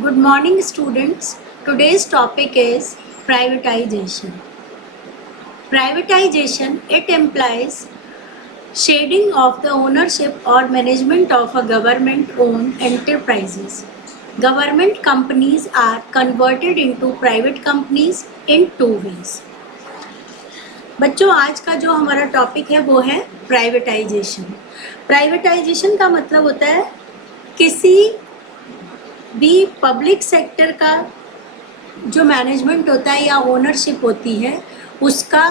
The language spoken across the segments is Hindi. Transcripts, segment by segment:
Good morning, students. Today's topic is privatization. Privatization, it implies shading of the ownership or management of a government-owned enterprises. Government companies are converted into private companies in two ways. बच्चों, आज का जो हमारा टॉपिक है वो है प्राइवेटाइजेशन. प्राइवेटाइजेशन का मतलब होता है किसी भी पब्लिक सेक्टर का जो मैनेजमेंट होता है या ओनरशिप होती है उसका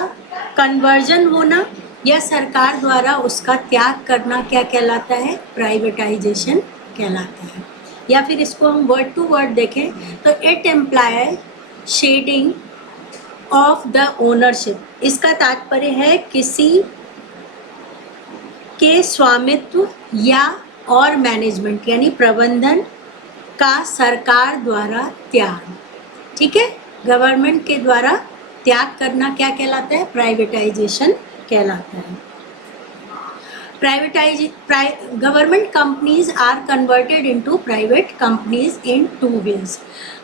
कन्वर्जन होना या सरकार द्वारा उसका त्याग करना क्या कहलाता है? प्राइवेटाइजेशन कहलाता है. या फिर इसको हम वर्ड टू वर्ड देखें तो it employ shedding of the ownership. इसका तात्पर्य है किसी के स्वामित्व या और मैनेजमेंट यानी प्रबंधन का सरकार द्वारा त्याग. ठीक है, गवर्नमेंट के द्वारा त्याग करना क्या कहलाता है? प्राइवेटाइजेशन कहलाता है. Government companies are converted into private companies in two ways.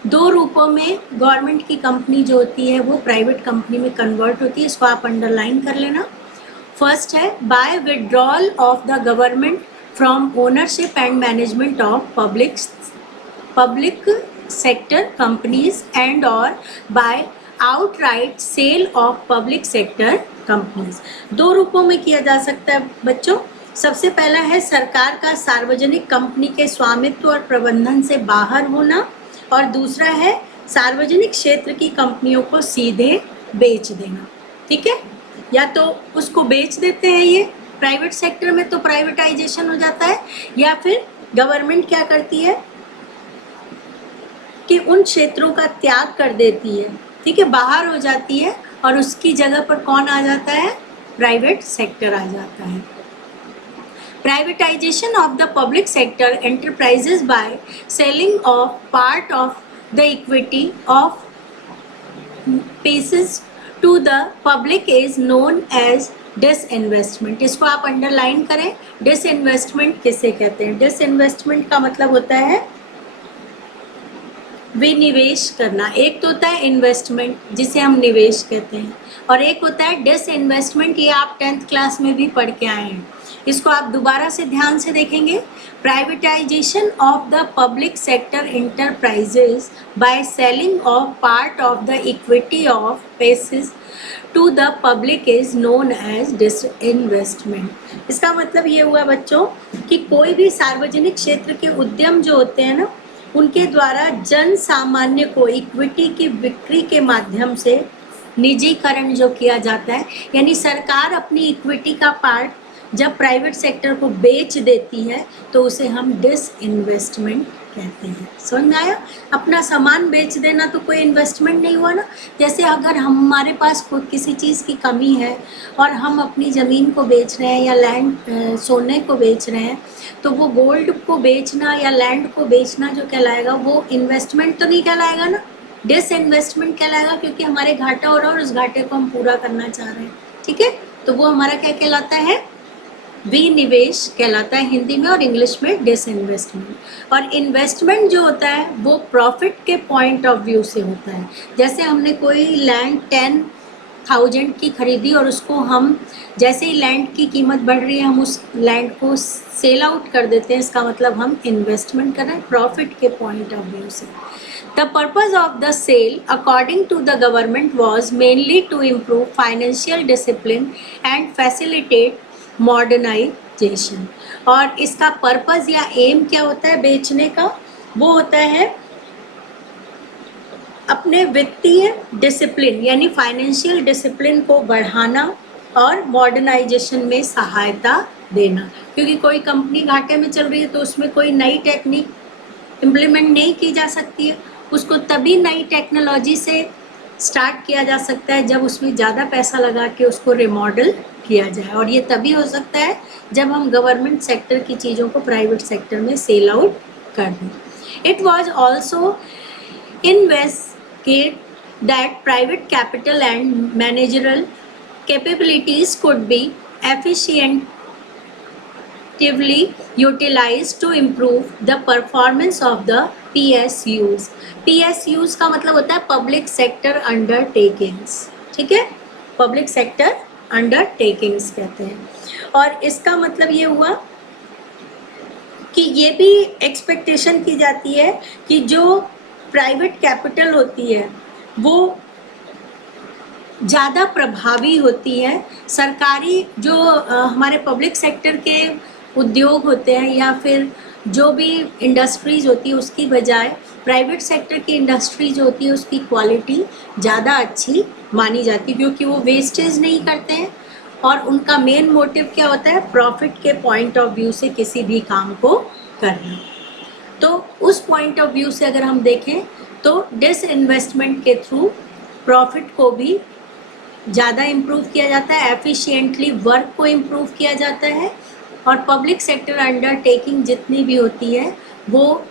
दो रूपों में गवर्नमेंट की कंपनी जो होती है वो प्राइवेट कंपनी में कन्वर्ट होती है. इसको आप अंडरलाइन कर लेना. फर्स्ट है by withdrawal of the government from ownership and management of public sector companies and or by outright sale of public sector companies. दो रूपों में किया जा सकता है बच्चों. सबसे पहला है सरकार का सार्वजनिक कंपनी के स्वामित्व और प्रबंधन से बाहर होना और दूसरा है सार्वजनिक क्षेत्र की कंपनियों को सीधे बेच देना. ठीक है, या तो उसको बेच देते हैं ये प्राइवेट सेक्टर में तो प्राइवेटाइजेशन हो जाता है, या फिर गवर्नमेंट क्या करती है कि उन क्षेत्रों का त्याग कर देती है. ठीक है, बाहर हो जाती है और उसकी जगह पर कौन आ जाता है? प्राइवेट सेक्टर आ जाता है. Privatisation of the public sector enterprises by selling off part of the equity of pieces to the public is known as disinvestment. इसको आप अंडरलाइन करें. डिसइन्वेस्टमेंट किसे कहते हैं? डिसइन्वेस्टमेंट का मतलब होता है विनिवेश करना. एक तो होता है इन्वेस्टमेंट जिसे हम निवेश कहते हैं और एक होता है डिसइन्वेस्टमेंट. ये आप 10th क्लास में भी पढ़ के आए हैं. इसको आप दोबारा से ध्यान से देखेंगे. Privatisation of the public sector enterprises by selling off part of the equity of PSEs to the public is known as disinvestment. इसका मतलब ये हुआ बच्चों कि कोई भी सार्वजनिक क्षेत्र के उद्यम जो होते हैं ना उनके द्वारा जन सामान्य को इक्विटी की बिक्री के माध्यम से निजीकरण जो किया जाता है, यानी सरकार अपनी इक्विटी का पार्ट जब प्राइवेट सेक्टर को बेच देती है तो उसे हम डिसइन्वेस्टमेंट कहते हैं. समझ में आया? अपना सामान बेच देना तो कोई इन्वेस्टमेंट नहीं हुआ ना. जैसे अगर हमारे पास खुद किसी चीज़ की कमी है और हम अपनी ज़मीन को बेच रहे हैं या लैंड सोने को बेच रहे हैं तो वो गोल्ड को बेचना या लैंड को बेचना जो कहलाएगा वो इन्वेस्टमेंट तो नहीं कहलाएगा ना, डिसइन्वेस्टमेंट कहलाएगा, क्योंकि हमारे घाटा हो रहा है और उस घाटे को हम पूरा करना चाह रहे हैं. ठीक है, तो वो हमारा क्या कहलाता है? विनिवेश कहलाता है हिंदी में और इंग्लिश में डिसइन्वेस्टमेंट. और इन्वेस्टमेंट जो होता है वो प्रॉफिट के पॉइंट ऑफ व्यू से होता है. जैसे हमने कोई लैंड 10,000 की खरीदी और उसको हम जैसे ही लैंड की कीमत बढ़ रही है हम उस लैंड को सेल आउट कर देते हैं. इसका मतलब हम इन्वेस्टमेंट कर रहे हैं प्रॉफिट के पॉइंट ऑफ व्यू से. The purpose of the sale, according to the government, was mainly to improve financial discipline and facilitate modernization. और इसका पर्पस या एम क्या होता है बेचने का? वो होता है अपने वित्तीय डिसिप्लिन यानी फाइनेंशियल डिसिप्लिन को बढ़ाना और मॉडर्नाइजेशन में सहायता देना. क्योंकि कोई कंपनी घाटे में चल रही है तो उसमें कोई नई टेक्निक इम्प्लीमेंट नहीं की जा सकती है. उसको तभी नई टेक्नोलॉजी से स्टार्ट किया जा सकता है जब उसमें ज़्यादा पैसा लगा के उसको रिमॉडल किया जाए. और ये तभी हो सकता है जब हम गवर्नमेंट सेक्टर की चीज़ों को प्राइवेट सेक्टर में सेल आउट कर दें. It was also investigate that private capital and managerial capabilities could be efficient effectively utilized to improve the performance of the PSUs. PSUs का मतलब होता है पब्लिक सेक्टर अंडरटेकिंग्स, ठीक है, पब्लिक सेक्टर अंडरटेकिंग्स कहते हैं। और इसका मतलब ये हुआ कि ये भी एक्सपेक्टेशन की जाती है कि जो प्राइवेट कैपिटल होती है वो ज़्यादा प्रभावी होती है। सरकारी जो हमारे पब्लिक सेक्टर के उद्योग होते हैं या फिर जो भी इंडस्ट्रीज होती है उसकी बजाय प्राइवेट सेक्टर की इंडस्ट्री जो होती है उसकी क्वालिटी ज़्यादा अच्छी मानी जाती है, क्योंकि वो वेस्टेज नहीं करते हैं और उनका मेन मोटिव क्या होता है, प्रॉफिट के पॉइंट ऑफ व्यू से किसी भी काम को करना। तो उस पॉइंट ऑफ व्यू से अगर हम देखें तो डिसइन्वेस्टमेंट के थ्रू प्रॉफिट को भी ज़्यादा इम्प्रूव किया जाता है, एफिशिएंटली वर्क को इम्प्रूव किया जाता है और पब्लिक सेक्टर अंडरटेकिंग जितनी भी होती है वो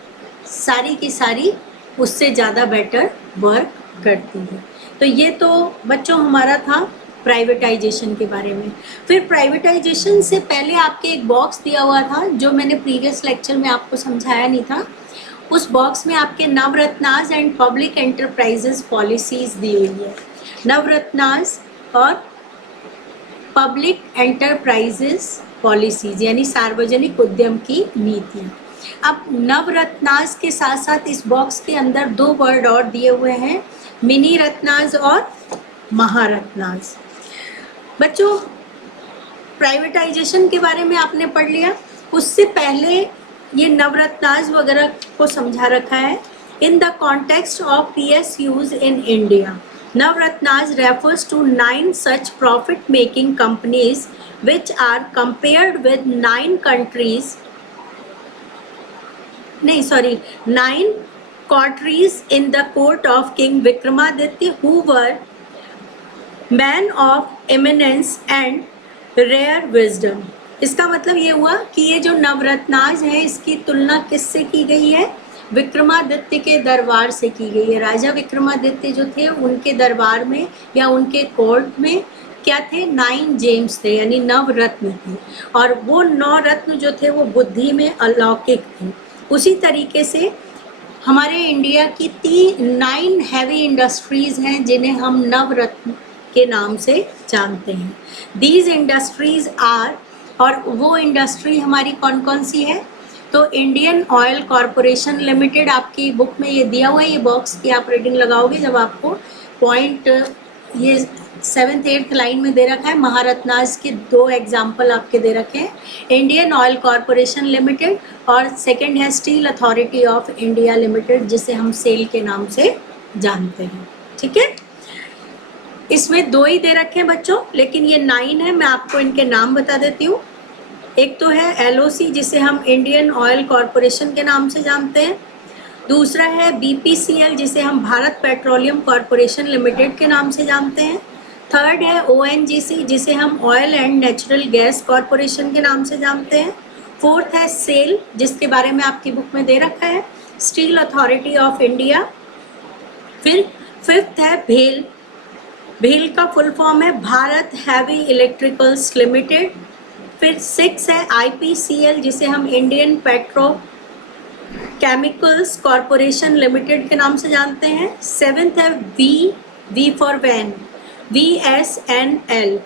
सारी की सारी उससे ज़्यादा बेटर वर्क करती है। तो ये तो बच्चों हमारा था प्राइवेटाइजेशन के बारे में। फिर प्राइवेटाइजेशन से पहले आपके एक बॉक्स दिया हुआ था जो मैंने प्रीवियस लेक्चर में आपको समझाया नहीं था। उस बॉक्स में आपके नवरत्नास एंड पब्लिक एंटरप्राइजेस पॉलिसीज दी हुई है। नवरत्नास और पब्लिक एंटरप्राइजेस पॉलिसीज यानी सार्वजनिक उद्यम की नीतियाँ। अब नवरत्नास के साथ साथ इस बॉक्स के अंदर दो वर्ड और दिए हुए हैं, मिनी रत्नास और महारत्नास। बच्चों प्राइवेटाइजेशन के बारे में आपने पढ़ लिया, उससे पहले ये नवरत्नास वगैरह को समझा रखा है। In the context of PSUs in India, Navratnas refers to 9 such profit-making companies which are compared with 9 coteries in the court of King Vikramaditya, who were men of eminence and rare wisdom। इसका मतलब ये हुआ कि ये जो नवरत्नास है इसकी तुलना किससे की गई है, विक्रमादित्य के दरबार से की गई है। राजा विक्रमादित्य जो थे उनके दरबार में या उनके कोर्ट में क्या थे, 9 जेम्स थे यानी नवरत्न थे, और वो 9 रत्न जो थे वो बुद्धि में अलौकिक थे। उसी तरीके से हमारे इंडिया की 9 हैवी इंडस्ट्रीज हैं जिन्हें हम नवरत्न के नाम से जानते हैं। दीज इंडस्ट्रीज आर, और वो इंडस्ट्री हमारी कौन कौन सी है, तो इंडियन ऑयल कॉरपोरेशन लिमिटेड, आपकी बुक में ये दिया हुआ है, ये बॉक्स की आप रीडिंग लगाओगे जब आपको पॉइंट ये 7th 8th लाइन में दे रखा है। महारत्नास के 2 एग्जाम्पल आपके दे रखे हैं, इंडियन ऑयल कॉरपोरेशन लिमिटेड और सेकंड है steel authority of India limited जिसे हम सेल के नाम से जानते हैं। ठीक है, इसमें 2 ही दे रखे हैं बच्चों, लेकिन ये 9 है। मैं आपको इनके नाम बता देती हूँ। एक तो है LOC जिसे हम इंडियन ऑयल कॉरपोरेशन के नाम से जानते हैं, दूसरा है BPCL जिसे हम भारत पेट्रोलियम कॉरपोरेशन लिमिटेड के नाम से जानते हैं, थर्ड है ONGC जिसे हम oil and natural gas corporation के नाम से जानते हैं, फोर्थ है सेल जिसके बारे में आपकी बुक में दे रखा है, स्टील अथॉरिटी ऑफ इंडिया, फिर फिफ्थ है भेल। भेल का फुल फॉर्म है भारत हैवी इलेक्ट्रिकल्स लिमिटेड, फिर 6 है IPCL जिसे हम Indian petro chemicals corporation limited के नाम से जानते हैं, 7th है V फॉर वैन, VSNL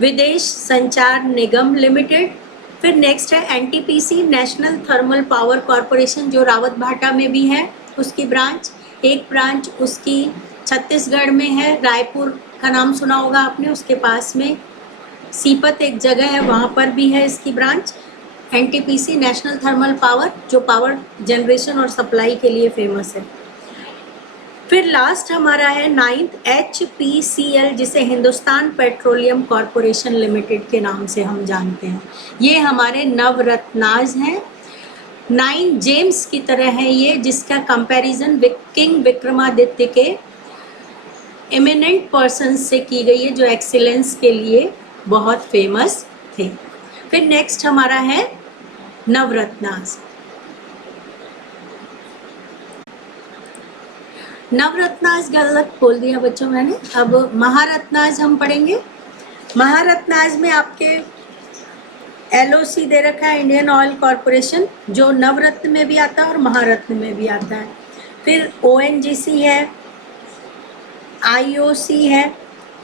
विदेश संचार निगम लिमिटेड, फिर नेक्स्ट है NTPC national thermal power corporation जो रावत भाटा में भी है उसकी ब्रांच, एक ब्रांच उसकी छत्तीसगढ़ में है, रायपुर का नाम सुना होगा आपने, उसके पास में सीपत एक जगह है वहाँ पर भी है इसकी branch. NTPC national thermal power जो पावर जनरेशन और सप्लाई के लिए फेमस है। फिर लास्ट हमारा है 9th HPCL जिसे हिंदुस्तान पेट्रोलियम कॉरपोरेशन लिमिटेड के नाम से हम जानते हैं। ये हमारे नवरत्नास हैं, 9 जेम्स की तरह है ये, जिसका कंपैरिजन किंग विक्रमादित्य के एमिनेंट पर्सन से की गई है जो एक्सीलेंस के लिए बहुत फेमस थे। फिर नेक्स्ट हमारा है नवरत्नास। नवरत्नास गलत बोल दिया बच्चों मैंने, अब महारत्नास हम पढ़ेंगे। महारत्नास में आपके LOC दे रखा है इंडियन ऑयल कॉरपोरेशन, जो नवरत्न में भी आता है और महारत्न में भी आता है। फिर ONGC है, IOC है,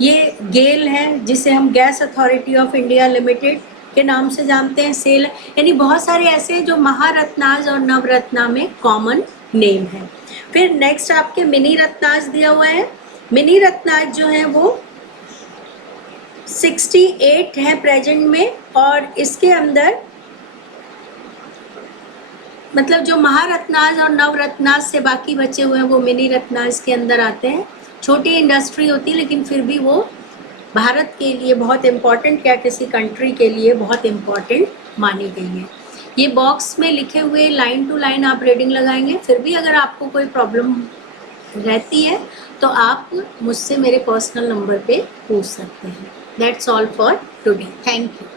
ये गेल है जिसे हम gas authority of India limited के नाम से जानते हैं, सेल, यानी बहुत सारे ऐसे जो महारत्नाज और नवरत्ना में कॉमन नेम है। फिर नेक्स्ट आपके मिनी रत्नाज दिया हुआ है। मिनी रत्नाज जो है वो 68 है प्रेजेंट में, और इसके अंदर मतलब जो महारत्नाज और नवरत्नाज से बाकी बचे हुए हैं वो मिनी रत्नाज के अंदर आते हैं। छोटी इंडस्ट्री होती है लेकिन फिर भी वो भारत के लिए बहुत इम्पॉर्टेंट या किसी कंट्री के लिए बहुत इम्पॉर्टेंट मानी गई है। ये बॉक्स में लिखे हुए लाइन टू लाइन आप रीडिंग लगाएंगे। फिर भी अगर आपको कोई प्रॉब्लम रहती है तो आप मुझसे मेरे पर्सनल नंबर पे पूछ सकते हैं। That's all for today. Thank you.